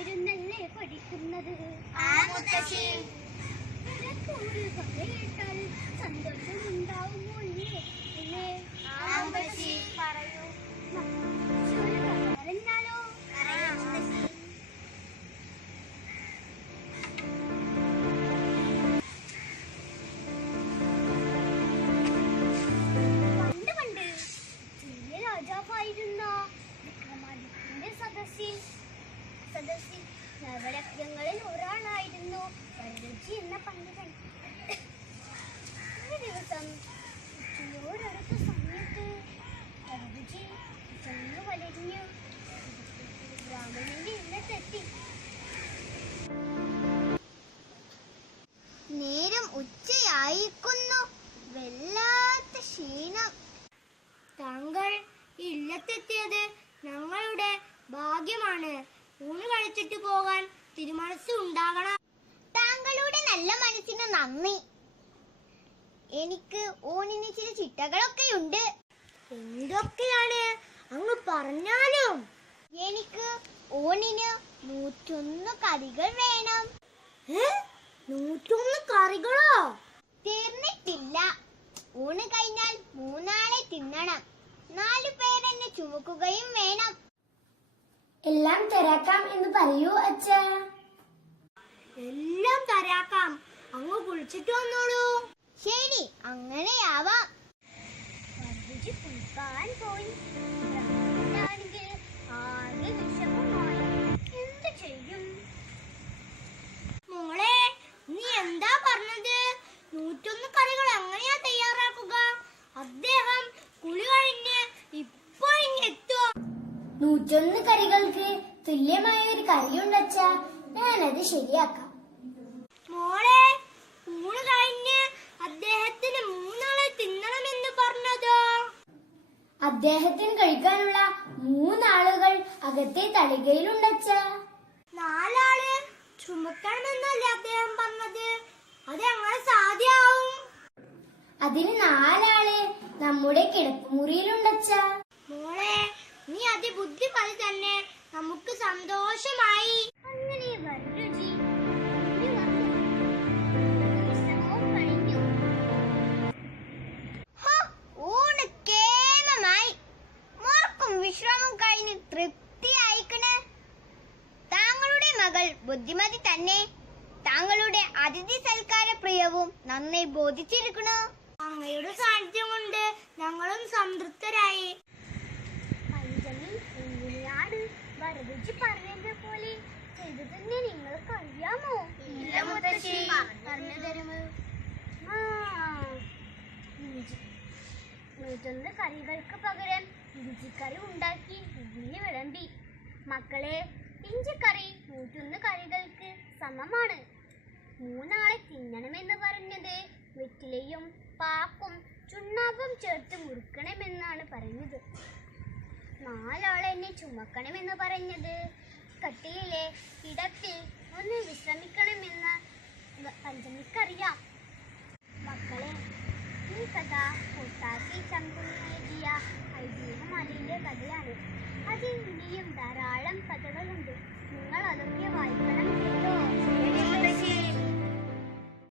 ഇരുന്നല്ലേ പഠിക്കുന്നത്? ആ സന്തോഷമുണ്ടാവുമോ ഇല്ലേ? സദസ്സിൽ നവരത്നങ്ങളിൽ ഒരാളായിരുന്നു. വരരുചി എന്ന പണ്ഡിതൻ. ഒരു ദിവസം ചൂടടുത്ത സമയത്ത് വരരുചി ചെന്ന് വലിഞ്ഞു. ബ്രാഹ്മണന്റെ ഇന്നത്തെത്തി നേരം ഉച്ചയായിക്കുന്നു വല്ലാത്ത ക്ഷീണം. താങ്കൾ ഇല്ലത്തെത്തിയത് ഞങ്ങളുടെ ഭാഗ്യമാണ്. ഊണ് കഴിച്ചിട്ട് പോകാൻ തിരുമനസ് ഉണ്ടാകണം താങ്കളുടെ നല്ല മനസ്സിന് നന്ദി. എനിക്ക് ഊണിന് ചില ചിട്ടകളൊക്കെ ഉണ്ട്. എന്തൊക്കെയാണ് അങ്ങ് പറഞ്ഞാലും? എനിക്ക് ഊണിന് നൂറ്റൊന്ന് കറികൾ വേണം. നൂറ്റൊന്ന് കറികളോ? തീർന്നിട്ടില്ല. ഊണ് കഴിഞ്ഞാൽ മൂന്നാളെ തിന്നണം. നാലു പേരെന്നെ ചുമക്കുകയും വേണം. എല്ലാം തരാക്കാം എന്ന് പറയൂ അച്ഛ. എല്ലാം തരാക്കാം. അങ്ങ് കുളിച്ചിട്ട് വന്നോളൂ. ശരി അങ്ങനെയാവാം. കുളിക്കാൻ പോയി. നൂറ്റൊന്ന് കറികൾക്ക് തുല്യമായ ഒരു കറിയുണ്ടച്ച ഞാനത് ശരിയാക്കാം. മോളെ ഊണ് കഴിഞ്ഞ് അദ്ദേഹത്തിന് മൂന്നാളെ തിന്നണമെന്ന് പറഞ്ഞതോ? അദ്ദേഹത്തിന് കഴിക്കാനുള്ള മൂന്നാളുകൾ അകത്തെ തളികയിലുണ്ടച്ച. നാലാൾ ചുമക്കണമെന്നല്ലേ അദ്ദേഹം പറഞ്ഞത്? അതെങ്ങനെ സാധ്യമാവും അതിന് നാലാൾ നമ്മുടെ കിടപ്പുമുറിയിലുണ്ടച്ച. നീ അതിബുദ്ധിമതി തന്നെ നമുക്ക് സന്തോഷമായി. അങ്ങനെ മകൾ ബുദ്ധിമതി തന്നെ താങ്കളുടെ അതിഥി സൽക്കാര പ്രിയവും നന്നായി ബോധിച്ചിരിക്കണു. അങ്ങയുടെ സാന്നിധ്യം കൊണ്ട് ഞങ്ങളും സംതൃപ്തരായി. നൂറ്റൊന്ന് കറികൾക്ക് പകരം ഇഞ്ചിക്കറി ഉണ്ടാക്കി ഇതിന് വിളമ്പി. മക്കളെ ഇഞ്ചിക്കറി നൂറ്റൊന്ന് കറികൾക്ക് സമമാണ്. മൂന്നാളെ തിന്നണമെന്ന് പറഞ്ഞത് വെറ്റിലയും പാക്കും ചുണ്ണാമ്പും ചേർത്ത് മുറുക്കണമെന്നാണ് പറഞ്ഞത്. നാലാളെ എന്നെ ചുമക്കണമെന്ന് പറഞ്ഞത് കട്ടിലിലെ കിടപ്പിൽ ഒന്ന് വിശ്രമിക്കണമെന്ന് പഞ്ചമിക്കറിയാം.